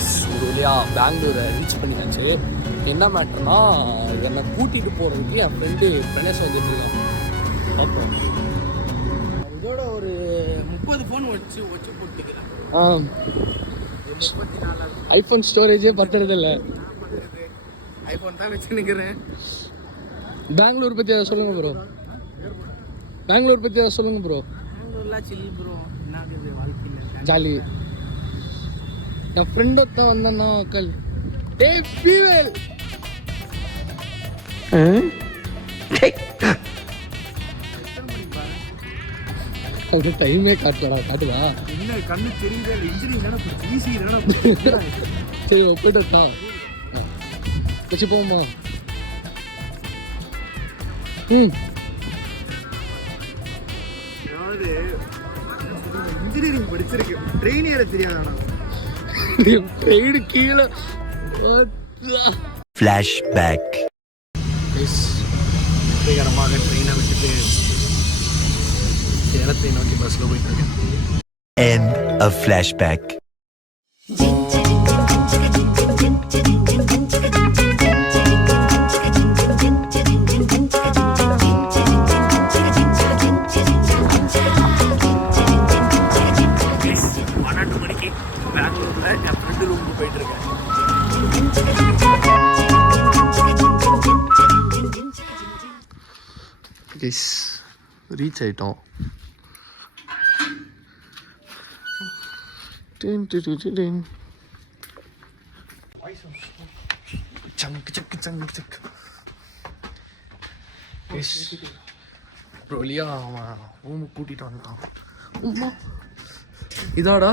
Guys ஒரு வழியாக பெங்களூரை reach பண்ணியாச்சு. என்ன மேட்டர்னா, என்னை கூட்டிகிட்டு போகிறதுக்கு என் ஃப்ரெண்டு கணேஷ் வந்துட்டுருக்கான். ஓகே, இதோட ஒரு 30 ஃபோன் வச்சு போட்டுக்கிறேன். 34 ஐஃபோன் ஸ்டோரேஜே பத்துறதில்லை. ஐஃபோன் தான் வச்சுன்னுக்கிறேன். பெங்களூர் பற்றி அதை சொல்லுங்கள் ப்ரோ. பெங்களூர் பற்றி அதை சொல்லுங்கள் ப்ரோ. பெங்களூர்லாம் சில் ப்ரோ, என்ன வாழ்க்கையில் ஜாலி. என் ஃப்ரெண்ட் ஒருத்தன் வந்தான்னா கல் ஃபீவல் அப்படி டைமே காட்டலடா. காட்டுதா என்ன கண்ணு தெரியுதா? சரி போயிட்டு வரட்டா? வச்சு போமா. இன்ஜினியரிங் படிச்சிருக்கேன், ட்ரெயின் ஏற தெரியாதானா? ட்ரெயின் கீழே ஃப்ளாஷ்பேக். வெற்றிகரமாக ட்ரெயினை விட்டுட்டு சேலத்தை நோக்கி பஸ்ல போயிட்டு இருக்கேன். End of flashback. ரீச் ஆயிட்டோம். ரூமு கூட்டிட்டு வந்துட்டான். இதாடா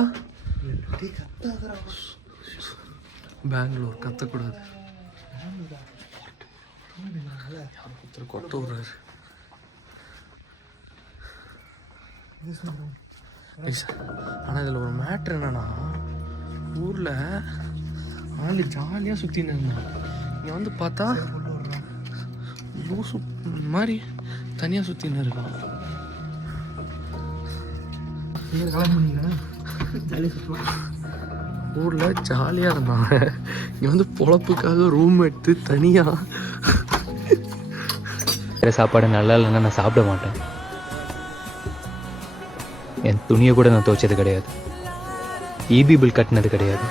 பெங்களூர். கத்தக்கூடாது, கொட்ட விடுறாரு. ஆனால் இதில் ஒரு மேட்ரு என்னன்னா, ஊரில் ஆள் ஜாலியாக சுற்றின்னு இருந்தான். இங்கே வந்து பார்த்தா லூசு மாதிரி தனியாக சுற்றின்னு இருக்கான். ஊரில் ஜாலியாக இருந்தாங்க, இங்கே வந்து பொழப்புக்காக ரூம் எடுத்து தனியாக. சாப்பாடு நல்லா இல்லைன்னா நான் சாப்பிட மாட்டேன். என் துணியை கூட நான் துவைச்சது கிடையாது. இபி பில் கட்டினது கிடையாது.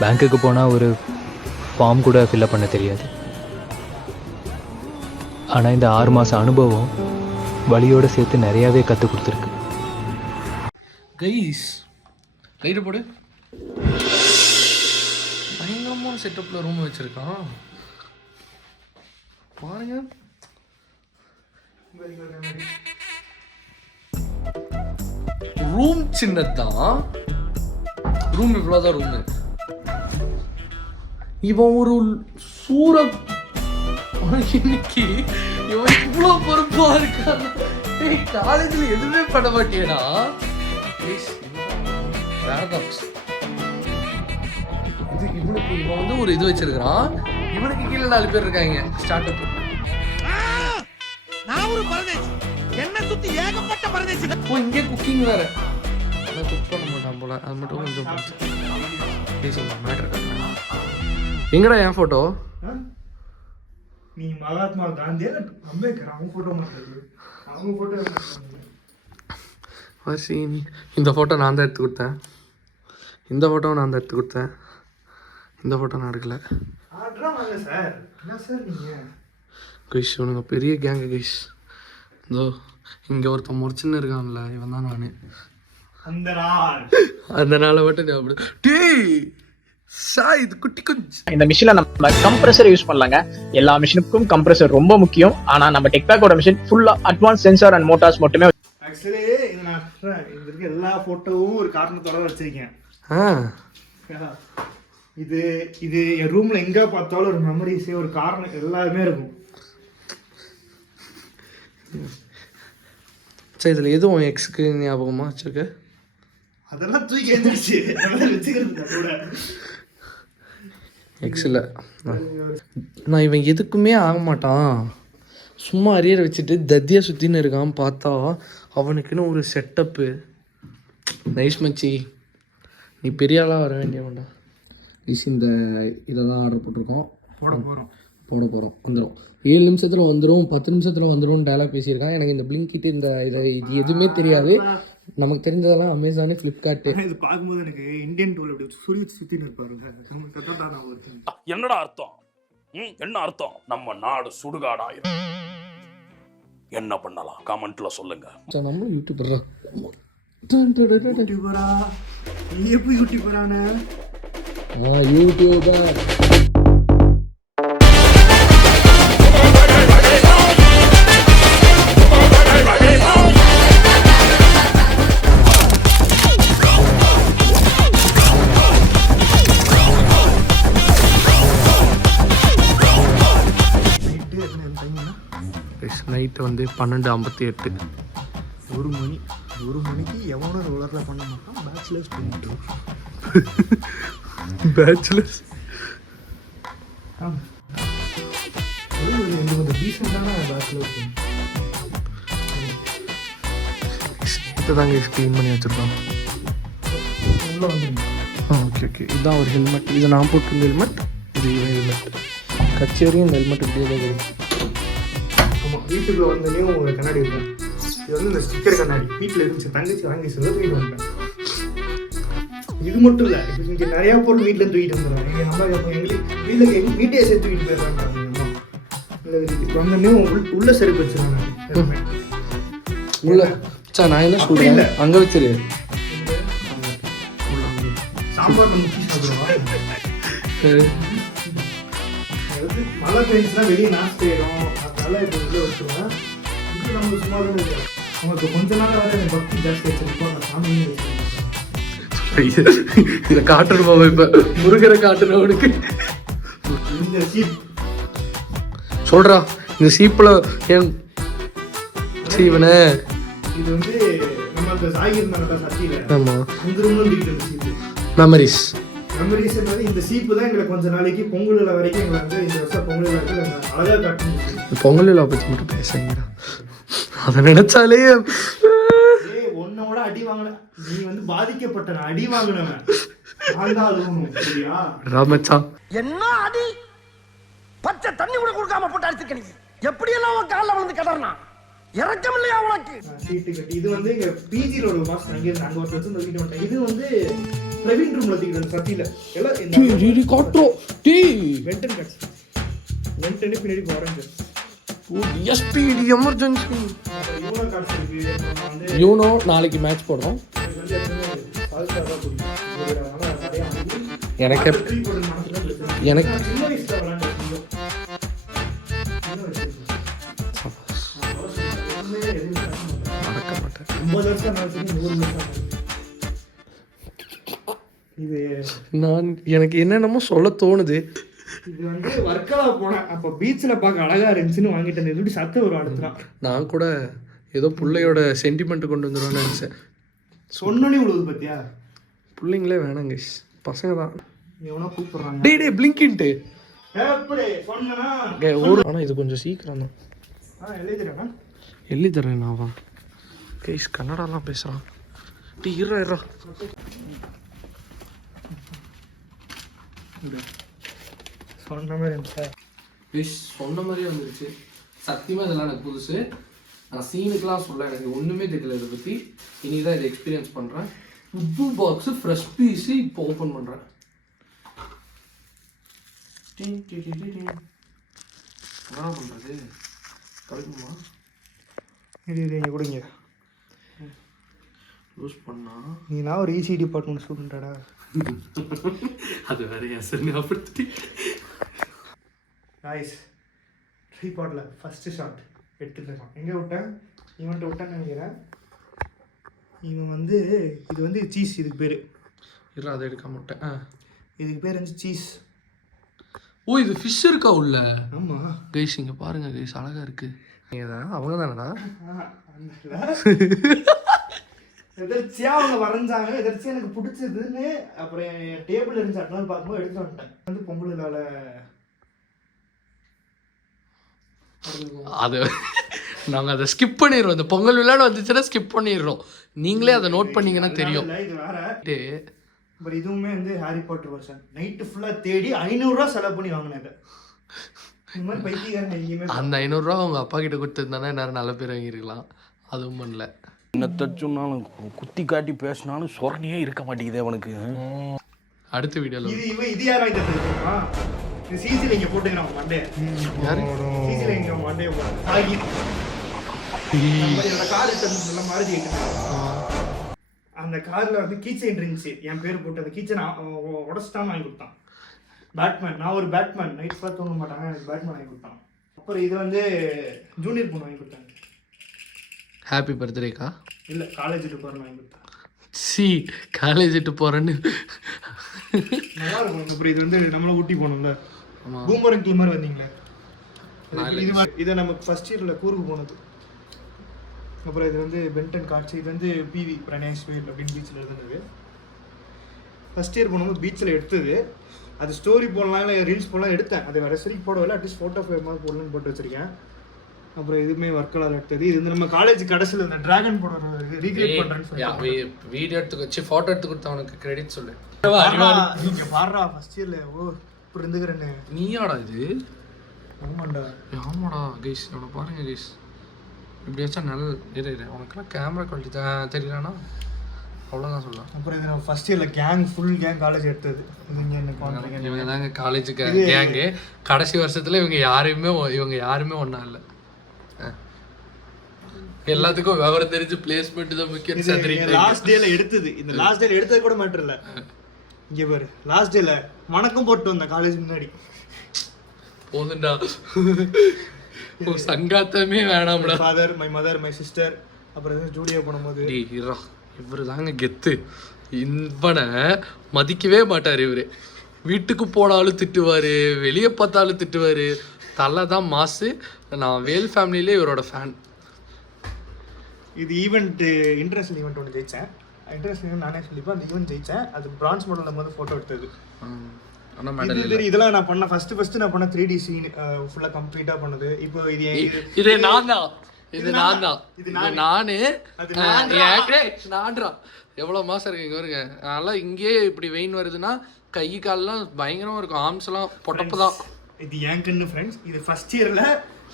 பேங்க்குக்கு போனால் ஒரு ஃபார்ம் கூட ஃபில்அப் பண்ண தெரியாது. ஆனால் இந்த 6 மாத அனுபவம் வலியோடு சேர்த்து நிறையாவே கற்றுக் கொடுத்துருக்கு. கைஸ் லைட்டு போடு. பயங்கரமான செட்டப்பில் ரூம் வச்சுருக்கான் பாருங்க. ரூம் சின்னதான், ரூம் இவ்வளோதான் ரூமு. இவன் ஒரு இன்னைக்கு இவன் இவ்வளோ பொறுப்பா இருக்கான். காலேஜில் எதுவுமே பண்ண மாட்டேடா. இது இவனுக்கு இவன் வந்து ஒரு இது வச்சிருக்கான். இவனுக்கு கீழே 4 பேர் இருக்காங்க. Start up. நான் ஒரு பரதேசி, என்ன சுத்தி ஏகப்பட்ட பரதேசி. இங்கே குக்கிங் வேற. அதான் குக் பண்ண மாட்டான் போல. அது மட்டும் கொஞ்சம் பேசிக்கலாம். மேட்டர் கட்டலாம். எங்கடா என் ஃபோட்டோ? நீ மகாத்மா காந்தி அம்பேத்கர் அவங்க ஃபோட்டோ மாட்டேங்குது. அவங்க ஃபோட்டோ இந்த ஃபோட்டோ நான் தான் எடுத்து கொடுத்தேன். இந்த ஃபோட்டோவை நான் தான் எடுத்து கொடுத்தேன். இந்த ஃபோட்டோ நான் எடுக்கல. சார் என்ன சார் நீங்கள் கைஸ் உனக்கு பெரிய கேங்கு கைஸ். இதோ இங்கே ஒருத்தன் முறைச்சுன்னு இருக்கான்ல, இவன் தான் நான். அந்த நாளை மட்டும் ஞாபகம். இது குட்டி கொஞ்சம். இந்த மிஷின்ல நம்ம கம்ப்ரஸர் யூஸ் பண்ணலாங்க. எல்லா மிஷினுக்கும் கம்ப்ரஸர் ரொம்ப முக்கியம். ஆனா நம்ம டெக்பேக்கோட மிஷின் ஃபுல்லா அட்வான்ஸ் சென்சார் அண்ட் மோட்டார்ஸ் மட்டுமே. ஆக்சுவலி இது நான் இருக்க எல்லா போட்டோவும் ஒரு காரணத்தோட வச்சிருக்கேன். இது இது என் ரூம்ல எங்க பார்த்தாலும் ஒரு மெமரிஸே ஒரு காரணம் எல்லாமே இருக்கும். சரி, இதில் எதுவும் எக்ஸுக்கு ஞாபகமா வச்சிருக்க? அதெல்லாம் தூக்கி எழுந்துருச்சு, அதெல்லாம் வச்சுக்கிறது கூட. எக்ஸில் நான் இவன் எதுக்குமே ஆக மாட்டான், சும்மா அரியரை வச்சுட்டு தத்தியாக சுற்றின்னு இருக்கான். பார்த்தா அவனுக்குன்னு ஒரு செட்டப்பு. நைஸ் மச்சி, நீ பெரிய ஆளாக வர வேண்டியவன்டா. இந்த இதெல்லாம் ஆர்டர் போட்டிருக்கோம், போட போகிறோம். வந்துடும் 7 நிமிஷத்தில் வந்துடும், 10 நிமிஷத்தில் வந்துடும் டைலாக் பேசியிருக்கான். எனக்கு இந்த பிளிங்கிட் இந்த இது எதுவுமே தெரியாது. நமக்கு தெரிஞ்சதெல்லாம் அமேசானு, ஃப்ளிப்கார்ட்டு. இது பார்க்கும்போது எனக்கு இந்தியன் டூல் அப்படி சுற்றின்னு இருப்பாருங்க. நான் ஒருத்தன் என்னடா அர்த்தம்? என்ன அர்த்தம்? நம்ம நாடு சுடுகாடாயிரும். என்ன பண்ணலாம் கமெண்ட்ல சொல்லுங்க. நம்ம யூடியூபரா யூடியூபரா? நீ எப்போ யூடியூபரான? யூடியூபர். நைட்டு வந்து 12:58. 1 மணிக்கு எவனோ உலகில் பண்ண மாட்டான். பேச்சுலர்ஸ் பண்ணிட்டு பேச்சுலர்ஸ் டீசெண்டான பேச்சுலர்ஸ் இப்போ தாங்க க்ளீன் பண்ணி வச்சுருக்கோம். உள்ளே வந்துருங்க. ஓகே. இதுதான் ஒரு ஹெல்மெட். இது நான் போட்டிருந்த ஹெல்மெட், இது இவன் ஹெல்மெட். கட்சி வரையும் இந்த ஹெல்மெட் இப்படியே தான் இருக்குது. ஆமாம், வீட்டுக்குள்ளே வந்தோடனே ஒரு கண்ணாடி இருக்கும். இது வந்து இந்த ஸ்டிக்கர் கண்ணாடி வீட்டில் இருந்துச்சு, தங்கச்சி வாங்கி தூக்கிட்டு வந்தேன். இது மட்டும் இல்லை, இப்போ இங்கே நிறையா பொருள் வீட்டில் தூக்கிட்டு வந்துடுறாங்க. எங்கள் அம்மா அப்போ எங்களுக்கு வீட்டையே சேர்த்து தூக்கிட்டு போயிடுறாங்க. இப்போ வந்தோடனே உள்ள செருப்பு வச்சுருவாங்க. உள்ள சார் நான் என்ன சொல்கிறேன், அங்கே வச்சிரு. சாம்பார் நம்ம ஊற்றி சாப்பிடுவோம். மழை பெஞ்சுனா வெளியே நாஸ்ட் ஆயிடும், அதனால இப்போ உள்ளே வச்சுருவேன். இப்போ நம்ம சும்மா தான் இல்லை. உங்களுக்கு கொஞ்ச நாள் வர எனக்கு பக்தி ஜாஸ்தி வச்சிருக்கோம். நான் சாமியே வச்சுருக்கேன். இதை காட்டுறோம் இப்போ முருகரை காட்டுறவனுக்கு. இந்த சீப் சொல்கிறா, இந்த சீப்பில் என் சீவனே இது வந்து நம்ம அந்த சாகி இருந்தாங்க சத்தியில். ஆமாம், அந்த ரூம்ல இருந்துட்டு இருந்த சீப்பு மெமரிஸ். மெமரிஸ்ன்றது இந்த சீப்பு தான் எங்களை கொஞ்ச நாளைக்கு பொங்கல் வரைக்கும் எங்களை வந்து இந்த வருஷம் பொங்கல் வரைக்கும் அழகாக காட்டுச்சு. பொங்கல் விழா பற்றி மட்டும் பேசுங்கடா, அதை நினைச்சாலே. உன்னோட அடி வாங்கின நீ வந்து பாதிக்கப்பட்ட அடி வாங்கினவன் நான் தான் அழுகணும், சரியா? ராமச்சா என்ன அடி பச்சை தண்ணி கூட கொடுக்காம போட்டு அடிச்சிருக்க. நீ எப்படி எல்லாம் காலில் விழுந்து கடறனா இறக்கம் இல்லையா உனக்கு? சீட்டு கட்டி இது வந்து எங்க பிஜியில் ஒரு மாசம் அங்கே ஒரு வச்சு தூக்கிட்டு வந்துட்டேன். இது வந்து பிரவீன் ரூம்ல தூக்கிட்டு சத்தியில எல்லாம் காட்டுறோம். வெண்டன் கட்ஸ் வெண்டன் பின்னாடி ஆரஞ்சு எஸ்பிடி எமர்ஜென்சி யூனோ கார்ட்ஸ் இருக்கு. வந்து யூனோ நாளைக்கு மேட்ச் போடுறோம். எனக்கு எனக்கு சின்ன வயசுல விளையாண்டு மறக்க மாட்டேன். 9 வருஷம் நான் 100 வருஷம் இது எனக்கு என்னென்னமோ சொல்ல தோணுது. இது வந்து வர்க்கலா போனேன், அப்போ பீச்சில் பார்க்க அழகா இருந்துச்சுன்னு வாங்கிட்டு வந்து எப்படி சத்து ஒரு அடுத்துறான். நான் கூட ஏதோ பிள்ளையோட சென்டிமெண்ட் கொண்டு வந்துடுவேன்னு நினச்சேன். சொன்னோன்னே உழுது பார்த்தியா? பிள்ளைங்களே வேணாங்க, பசங்க தான். எவனோ கூப்பிடுறாங்க. டே பிளிங்கின்ட்டு எப்படி சொன்னா ஒரு. ஆனால் இது கொஞ்சம் சீக்கிரம் தான் எழுதிடுறேன்னா எழுதி தரேன். நான் வா கைஸ் கன்னடாலாம் பேசுகிறான். டீ இருறா சொன்ன மாதிரி இருந்துச்சா? சொன்ன மாதிரியே வந்துருச்சு. சத்தியமாக இதெல்லாம் எனக்கு புதுசு. நான் சீனுக்கெலாம் சொல்ல, எனக்கு ஒன்றுமே தெரியல இதை பற்றி. இனி தான் இதை எக்ஸ்பீரியன்ஸ் பண்ணுறேன். புது பாக்ஸு ஃப்ரெஷ் பீஸு இப்போ ஓப்பன் பண்ணுறேன். என்ன பண்ணுறது? கரெக்டுமா? இது இங்கே கொடுங்க. யூஸ் பண்ணா நான் ஒரு ஈசி டிபார்ட்மெண்ட் ஸ்டூடெண்டாடா. அது வேற ஞாபகப்படுத்தி. நைஸ். ட்ரைபாட்ல ஃபர்ஸ்ட் ஷாட் எடுத்துக்கலாம். எங்கே விட்டேன்? இவன்ட்ட விட்டேன்னு நினைக்கிறேன். இவன் வந்து இது வந்து சீஸ், இதுக்கு பேர். இல்லை அதை எடுக்க மாட்டேன். இதுக்கு பேர் வந்து சீஸ். ஓ, இது ஃபிஷ் இருக்கா உள்ள? ஆமாம் கைஸ் இங்கே பாருங்க கைஸ், அழகாக இருக்குது. நீங்கள் தான் அவங்க தானடா? எதிர்ச்சியாக அவங்க வரைஞ்சாங்க, எதிர்ச்சியாக எனக்கு பிடிச்சதுன்னு. அப்புறம் என் டேபிள் இருந்துச்சு, அடுத்த பார்க்கும்போது எடுத்து வந்துட்டேன். வந்து பொங்கலுக்கால அது நாங்கள் அதை ஸ்கிப் பண்ணிடுறோம். இந்த பொங்கல் விழான்னு வந்துச்சுன்னா ஸ்கிப் பண்ணிடுறோம். நீங்களே அதை நோட் பண்ணிங்கன்னா தெரியும். இது வேற பட் இதுவுமே வந்து ஹாரி பாட்டர் வருஷன். நைட்டு ஃபுல்லாக தேடி 500 ரூபா செலவு பண்ணி வாங்கினது. இந்த மாதிரி பைத்தியக்காரன் எங்கேயுமே. அந்த 500 ரூபா அவங்க அப்பா கிட்ட கொடுத்துருந்தானே நேரம் நல்ல பேர் வாங்கியிருக்கலாம். அதுவும் பண்ணல. என்னத்தை சொன்னாலும் குத்தி காட்டி பேசினாலும் சொரணியே இருக்க மாட்டேங்குது அவனுக்கு. அடுத்த வீடியோவில் இது யாரும் வாங்கி தந்துருக்கா? இது சிசியில் இங்கே போட்டுக்கிறான் மண்டே. யாரு சிசியில் இங்கே மண்டே ஆகி என்னோட கார் நல்ல மாறுதி அந்த காரில் வந்து கீச்சைன் இருந்துச்சு, என் பேர் போட்டு அந்த கீச்சை உடச்சிட்டான்னு வாங்கி கொடுத்தான். பேட்மேன், நான் ஒரு பேட்மேன், நைட் ஃபுல்லாக தூங்க மாட்டாங்க, எனக்கு பேட்மேன் வாங்கி கொடுத்தான். அப்புறம் இது வந்து ஜூனியர் பொண்ணு வாங்கி கொடுத்தாங்க. ஹாப்பி பர்த்டேக்கா? இல்லை, காலேஜ் விட்டு போகிறேன்னு வாங்கி கொடுத்தான். காலேஜ் விட்டு போகிறேன்னு நல்லா இருக்கும். அப்புறம் இது வந்து நம்மள ஊட்டி போகணும்ல, பூமரங் கில் மாதிரி வந்தீங்களே, இதை நமக்கு ஃபர்ஸ்ட் இயரில் கூருக்கு போனது. அப்புறம் இது வந்து பென்டன் காட்சி, இது வந்து பிவி பிரணேஷ்வேல் அப்படின்னு பீச்சில் எழுதுனது. ஃபர்ஸ்ட் இயர் போனோம் பீச்சில் எடுத்தது. அது ஸ்டோரி போடலாம் இல்லை ரீல்ஸ் போடலாம் எடுத்தேன். அது வேறு சரி போடவில்லை, அட்லீஸ்ட் ஃபோட்டோ ஃப்ரேம் மாதிரி போடலான்னு போட்டு வச்சிருக்கேன். அப்புறம் இதுவுமே ஒர்க்கெல்லாம் எடுத்தது. இது வந்து நம்ம காலேஜ் கடைசியில் இந்த டிராகன் போட ரீக்ரியேட் பண்ணுறேன்னு சொல்லி வீடியோ எடுத்து வச்சு ஃபோட்டோ எடுத்து கொடுத்த அவனுக்கு கிரெடிட் சொல்லு. நீங்கள் பாடுறா ஃபர்ஸ்ட் இயரில் இப்படி இருந்துக்கிறேன்னு. நீயாடா இது? ஆமாண்டா. ஆமாடா கைஸ், அவனை பாருங்க கைஸ், இப்படி வச்சா நல்ல உனக்குலாம் கேமரா குவாலிட்டி தெரியலனா அவ்வளோதான் சொல்லலாம். அப்புறம் இது நம்ம ஃபர்ஸ்ட் இயரில் கேங், ஃபுல் கேங் காலேஜ் எடுத்தது. இவங்க தாங்க காலேஜுக்கு கேங்கு. கடைசி வருஷத்தில் இவங்க யாருமே ஒன்றா இல்லை. எல்லாத்துக்கும் விவரம் தெரிஞ்சு பிளேஸ்மெண்ட் தான் முக்கியம். லாஸ்ட் டேல எடுத்தது, இந்த லாஸ்ட் டேல எடுத்தது கூட மேட்டர் இல்லை. இங்கே பாரு, லாஸ்ட் டேல வணக்கம் போட்டு வந்த காலேஜ் முன்னாடி. போதுண்டா, சங்காத்தமே வேணாம்டா. Father, my mother, my sister. அப்புறம் ஸ்டூடியோ போடும்போது இவரு தாங்க கெத்து. இவனை மதிக்கவே மாட்டார் இவரு. வீட்டுக்கு போனாலும் திட்டுவார், வெளியே பார்த்தாலும் திட்டுவார். தலை தான் மாசு. நான் வேல் ஃபேமிலியிலே இவரோட ஃபேன். இது ஈவெண்ட், இன்டர்நேஷனல் ஈவெண்ட் ஒன்று ஜெயித்தேன். இன்டர்நேஷனல் நானே சொல்லிப்பேன், அந்த ஈவெண்ட் ஜெயித்தேன். அது பிரான்ஸ் மாடலில் போது ஃபோட்டோ எடுத்தது. இதெல்லாம் நான் பண்ண ஃபர்ஸ்ட் நான் பண்ண 3D சீன் ஃபுல்லாக கம்ப்ளீட்டாக பண்ணது. இப்போ இது நான் தான், நான்டா. எவ்வளோ மாசம் இருக்கு இங்கே வருங்க. அதெல்லாம் இங்கேயே இப்படி வெயின் வருதுன்னா கை கால்லாம் பயங்கரமாக இருக்கும், ஆர்ம்ஸ் எல்லாம் பொட்டப்பு தான். இது என் கண்ணு ஃப்ரெண்ட்ஸ். இது ஃபர்ஸ்ட் இயரில்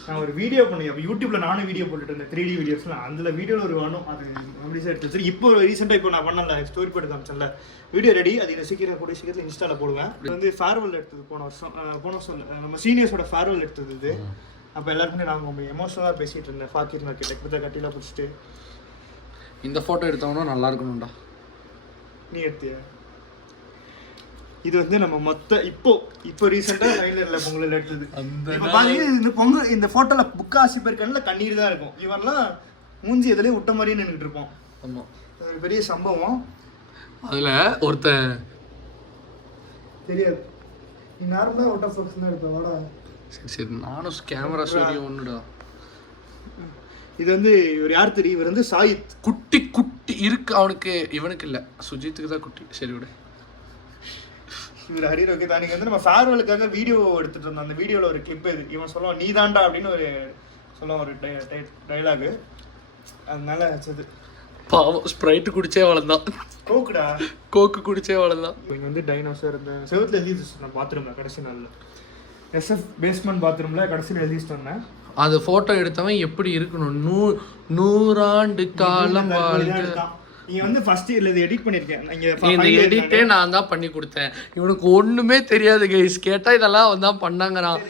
நான் ஒரு வீடியோ பண்ணேன். அப்போ யூடியூப்ல நானும் வீடியோ போட்டுட்டு இருந்தேன், 3D வீடியோஸ்லாம். அதில் வீடியோவில் ஒரு வேணும், அது மெமரிஸாக எடுத்து வச்சு. இப்போ ரீசெண்டாக இப்போ நான் பண்ணல, ஸ்டோரி போட்டு காமிச்சேன்ல, வீடியோ ரெடி. அது இதை சீக்கிரத்தில் இன்ஸ்டாவில் போடுவேன். இது வந்து ஃபேர்வெல் எடுத்தது போன வருஷம் நம்ம சீனியர்ஸோட ஃபேர்வெல் எடுத்தது இது. அப்போ எல்லாருக்குமே நாங்கள் ரொம்ப எமோஷனலாக பேசிகிட்டு இருந்தேன். ஃபாக்கிர் நான் கிட்ட கட்டிலாம் பிடிச்சிட்டு. இந்த ஃபோட்டோ எடுத்தவனும் நல்லா இருக்கணும்டா. நீ எடுத்தியா? இது வந்து நம்ம இப்போ ரீசெண்டாக லைனில் பொங்கலில் எடுத்தது. இப்போ பார்த்தீங்கன்னா இந்த பொங்கல், இந்த ஃபோட்டோவில் புக்காசி பேர் கண்ணில் கண்ணீர் தான் இருக்கும். இவன்லாம் மூஞ்சி எதுலேயே விட்ட மாதிரியே நின்றுட்டு இருப்போம். ஆமாம், அது பெரிய சம்பவம். அதில் ஒருத்தன் தெரியாது, நீ நார்மலாக அவுட் ஆஃப் ஃபோக்கஸ் தான் இருப்பேன். வாடா சரி, நானும் கேமரா ஸ்டூடியோ ஒன்றுடா. இது வந்து இவர் யார் தெரியும்? இவர் வந்து சாயித். குட்டி இருக்கு அவனுக்கு, இவனுக்கு இல்லை, சுஜித்துக்கு தான் குட்டி. சரி விடு. இவர் ஹரிரோக்கு தான். நீங்கள் வந்து நம்ம ஃபேர்வெலுக்காக வீடியோ எடுத்துகிட்டு இருந்தோம். அந்த வீடியோவில் ஒரு கிளிப் இது. இவன் சொல்லுவான் நீ தாண்டா அப்படின்னு ஒரு டைலாகு. அதனால வச்சது. பாவம், ஸ்ப்ரைட்டு குடிச்சே வளர்ந்தான். கோக்கு குடிச்சே வளர்ந்தான். இங்கே வந்து டைனோசர் இந்த செவத்தில் எழுதி வச்சுருந்தேன் பாத்ரூமில் கடைசி நாளில். SF பேஸ்மெண்ட் பாத்ரூமில் கடைசியில் எழுதி வச்சுட்டு அது ஃபோட்டோ எடுத்தவன் எப்படி இருக்கணும், 100 காலம் வாழ்க்கை. நீங்க வந்து ஃபர்ஸ்ட் இயர்ல இது எடிட் பண்ணிருக்கேன். இந்த எடிட்டே நான் தான் பண்ணி கொடுத்தேன். இவனுக்கு ஒண்ணுமே தெரியாது கைஸ். கேட்டா இதெல்லாம் அவன் தான் பண்ணாங்கறான்.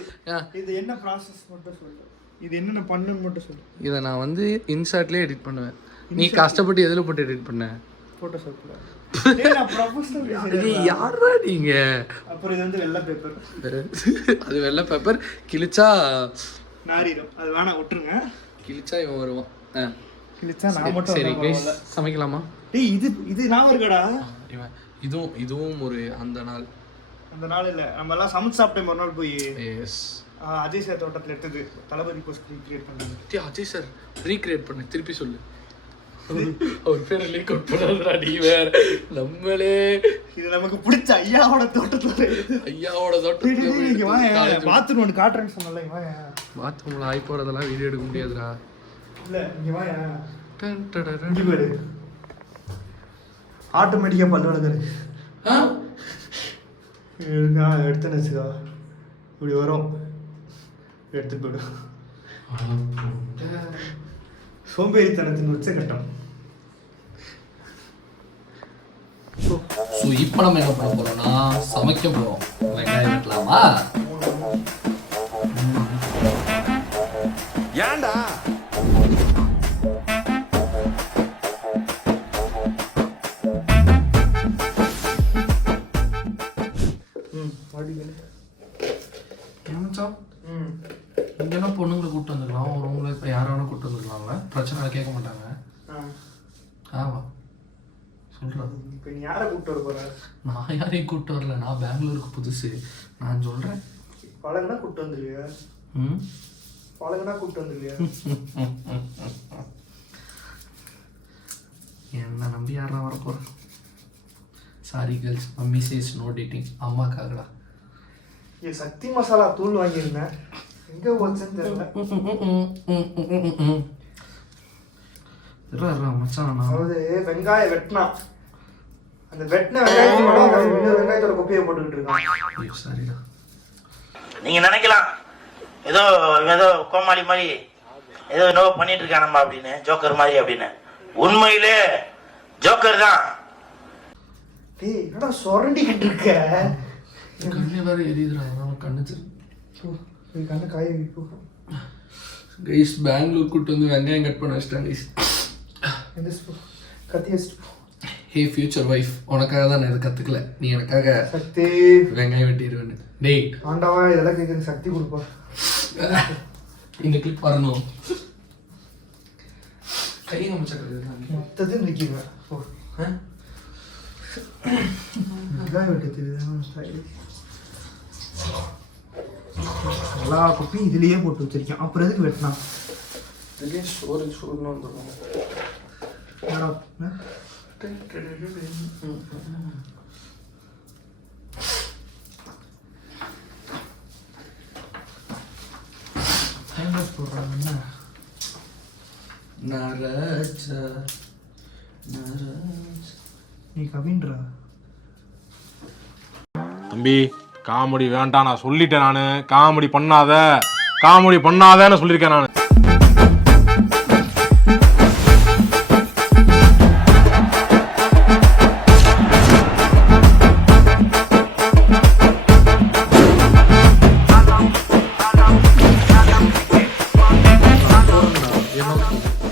இது என்ன ப்ராசஸ் மட்டும் சொல்லு. இது என்னென்ன பண்ணனும் மட்டும் சொல்லு. இத நான் வந்து இன்சர்ட்லயே எடிட் பண்ணுவேன். நீ கஷ்டப்பட்டு எதுல போட்டு எடிட் பண்ண? போட்டோஷாப்ல. டேய் நான் ப்ரொபஷனல் பேசுறேன். நீ யாரா நீங்க? அப்புறம் இது வந்து வெள்ளை பேப்பர். அது வெள்ளை பேப்பர் கிழிச்சா நாரிடும். அது வேணா விட்டுருங்க. கிழிச்சா இவன் வருவான். கிழிச்சா நான் மட்டும் சரி கைஸ், சமைக்கலாமா? டேய் இது நான் இருக்கடா. இதுவும் ஒரு அந்த நாள் இல்ல, நம்ம எல்லாம் சமைச்சு சாப்பிட்டோம் ஒரு நாள் போய். எஸ், அஜய் சார் தோட்டத்தில் எடுத்தது. தளபதி போஸ்ட் ரீக்ரியேட் பண்ணாங்க. அஜய் சார் ரீக்ரியேட் பண்ணு, திருப்பி சொல்லு. அவர் பேரை லீக் அவுட் பண்ணாதடா நீ வேற. நம்மளே இது நமக்கு பிடிச்ச ஐயாவோட தோட்டத்துல. இங்க வா, பாத்ரூம் ஒன்று காட்டுறேன்னு சொன்னல. இங்க வா. பாத்ரூம்ல ஆயி போறதெல்லாம் வீடியோ எடுக்க முடியாதுடா. இல்ல இங்க வா. இங்க பாரு, ஆட்டோமேட்டிக்கா பல்லு வளர்க்குது. நான் எடுத்தேன்னு வச்சுக்கோ இப்படி வரும், எடுத்துட்டு போய்டும். சோம்பேறித்தனத்தின் உச்சகட்டம். ஸோ இப்போ நம்ம என்ன பண்ண போறோம்னா சமைக்க போறோம். வெங்காயம் வெட்டலாமா? ஏன்டா இங்கெல்லாம் பொண்ணுங்களை கூப்பிட்டு வந்துருக்கலாம், ஒரு ரூம்ல இப்போ யாரை வேணா கூப்பிட்டு வந்துருக்கலாம்ல, பிரச்சனை கேட்க மாட்டாங்க. ஆமா சொல்றது. இப்போ நீ யாரை கூப்பிட்டு வர போற? நான் யாரையும் கூப்பிட்டு வரல, நான் பெங்களூருக்கு புதுசு, நான் சொல்றேன். பழகுனா கூப்பிட்டு வந்துருவியா? பழகுனா கூப்பிட்டு வந்துருவியா? என்ன நம்பி யாரா வர போறேன்? Sorry girls, mummy says no dating. அம்மாக்காகடா. என் சக்தி மசாலா தூள் வாங்கியிருந்தேன், எங்கே போச்சுன்னு தெரியல. மச்சான் அதாவது வெங்காயம் வெட்டினா அந்த வெட்டின வெங்காயத்தோட வெங்காயத்தோட கொப்பையை போட்டுக்கிட்டு இருக்கான். சரிடா. நீங்க நினைக்கலாம் ஏதோ ஏதோ கோமாளி மாதிரி ஏதோ என்னவோ பண்ணிட்டு இருக்கானம்மா அப்படின்னு, ஜோக்கர் மாதிரி அப்படின்னு. உண்மையிலே ஜோக்கர் தான். டேய் என்னடா சொரண்டிக்கிட்டு இருக்க? கண்ணு வேற எரியுதுடா, கண்ணு கண்ணு காய வைப்போம். கைஸ் பெங்களூர் கூட்டு வந்து வெங்காயம் கட் பண்ண வச்சிட்டாங்க கைஸ். கத்தி வச்சுட்டு ஹே ஃபியூச்சர் ஒய்ஃப், உனக்காக தான் நான் இதை கற்றுக்கல, நீ எனக்காக சக்தி வெங்காயம் வெட்டிடுவேன்னு. டேய் ஆண்டவா இதெல்லாம் கேட்குறது சக்தி கொடுப்பா. இந்த கிளிப் வரணும். கையை அமைச்சா மொத்தத்தையும் நிற்கிடுவேன். வெங்காயம் வெட்ட தெரியுது, எல்லா கொப்பையும் இதுலேயே போட்டு வச்சிருக்கேன். அப்புறம் எதுக்கு வெட்டினா? இதுலேயே ஸ்டோரேஜ் ஃபுல்னு வந்துடும். போடுறாங்க. நீ கவின்றா தம்பி, காமெடி வேண்டாம், நான் சொல்லிட்டேன். நான் காமெடி பண்ணாதன்னு சொல்லியிருக்கேன் நான்.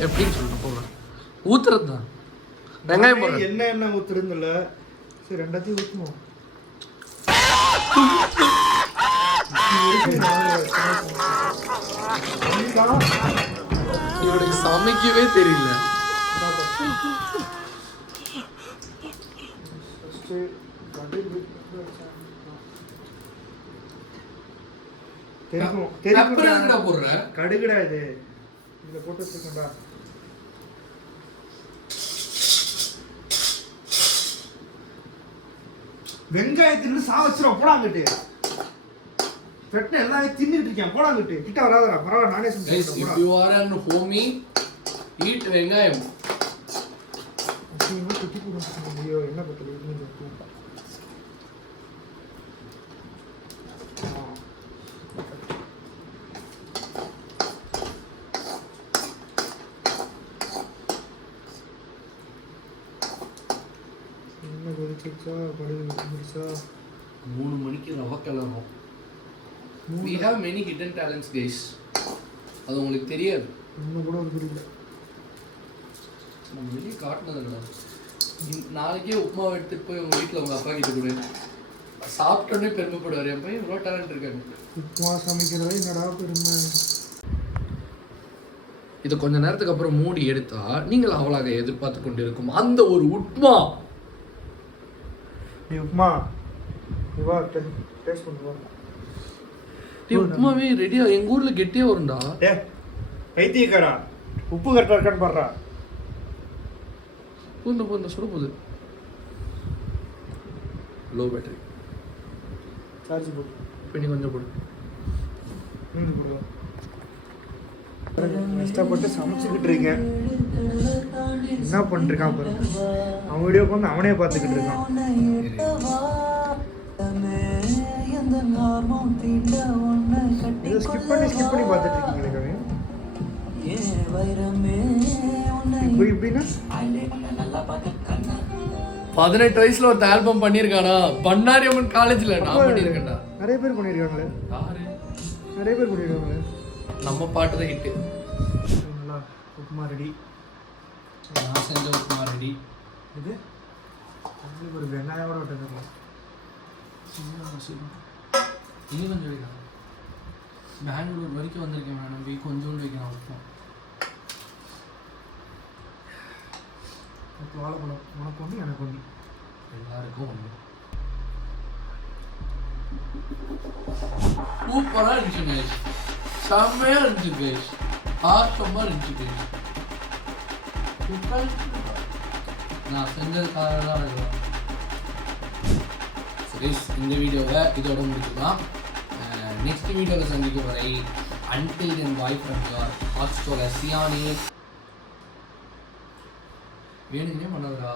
எப்படின்னு சொல்லிட்டு போகிறேன், ஊத்துறது தான். வெங்காயம் போடுறேன். என்ன ஊத்துறதுல சரி ரெண்டாத்தையும் ஊற்றுவோம். இவனுக்கு சமைக்கவே தெரியல. போடுற கடுகுடா இது, இதுல போட்டு வச்சுக்கோண்டா. வெங்காயத்தின்னு சாவச்சிரும் போடாங்கிட்டு. வெட்டின எல்லாத்தையும் தின்னுட்டு இருக்கேன் போடாங்கிட்டு. கிட்ட வராதடா, பரவாயில்ல நானே ஈட் வெங்காயம். ஐயோ என்ன பண்றது? என்ன கொதிச்சா படுச்சா 3 மணிக்கு ரவ கிளறும். We have many hidden talents guys. அது உங்களுக்கு தெரியாது. இன்னும் கூட புரியல. நம்ம வெளியே காட்டினதில்ல. நாளைக்கே உப்புமா எடுத்துட்டு போய் உங்க வீட்டில் உங்க அப்பா கிட்ட கொடு. சாப்பிட்டோன்னே பெருமைப்படுவார், என் பையன் இவ்வளோ டேலண்ட் இருக்காங்க. உப்புமா சமைக்கிறதே என்னடா பெருமை. இதை கொஞ்ச நேரத்துக்கு அப்புறம் மூடி எடுத்தா நீங்கள் அவளாக எதிர்பார்த்து கொண்டிருக்கும் அந்த ஒரு உப்புமா. நீ உப்புமா வா டேஸ்ட் பண்ணு வா. உப்புமாவே ரெடியா எங்க ஊர்ல கெட்டியா வரும்டா. பைத்தியக்காரா, உப்பு கரெக்டாக இருக்கான்னு பாடுறா. பூந்த சுட போகுது. லோ பேட்டரி சார்ஜ் போட்டு பண்ணி கொஞ்சம் போடு. கஷ்டப்பட்டு சமைச்சுக்கிட்டு இருக்கேன். என்ன பண்ணிருக்கான் பாருங்க. அவன் வீடியோ வந்து அவனே பார்த்துக்கிட்டு இருக்கான். இதை ஸ்கிப் பண்ணி பார்த்துட்டு இருக்கீங்களே கவி. இப்படின்னா 18 வயசுல ஒரு ஆல்பம் பண்ணியிருக்கானா? பண்ணாரியம்மன் காலேஜ்ல நான் பண்ணியிருக்கேன்டா. நிறைய பேர் பண்ணியிருக்காங்களே. நிறைய பேர் பண்ணியிருக்காங்களே. நம்ம பாட்டு தான் ஹிட்டு. உப்புமா ரெடி. நான் செஞ்ச உப்புமா ரெடி. இது ஒரு வெங்காயோட விட்டுருக்கலாம். இன்னும் கொஞ்சம் வைக்கலாம். பெங்களூர் வரைக்கும் வந்திருக்கேன் மேடம். கொஞ்சோண்டு வைக்கலாம் உப்புமா. வாழைப்பழம் உனக்கு ஒன்று எனக்கு ஒன்று. எல்லாருக்கும் ஒன்று. சூப்பராக இருந்துச்சு கைஸ். செம்மையாக இருந்துச்சு கைஸ். ஆசமாக இருந்துச்சு கைஸ். நான் செஞ்சதுக்காக தான் இருக்கும். சரி, இந்த வீடியோவை இதோட முடிச்சுக்கலாம். நெக்ஸ்ட் வீடியோவில் சந்திக்கும் வரை until then bye from your hot store சியானி வேணுங்கன்னே பண்ணதுடா.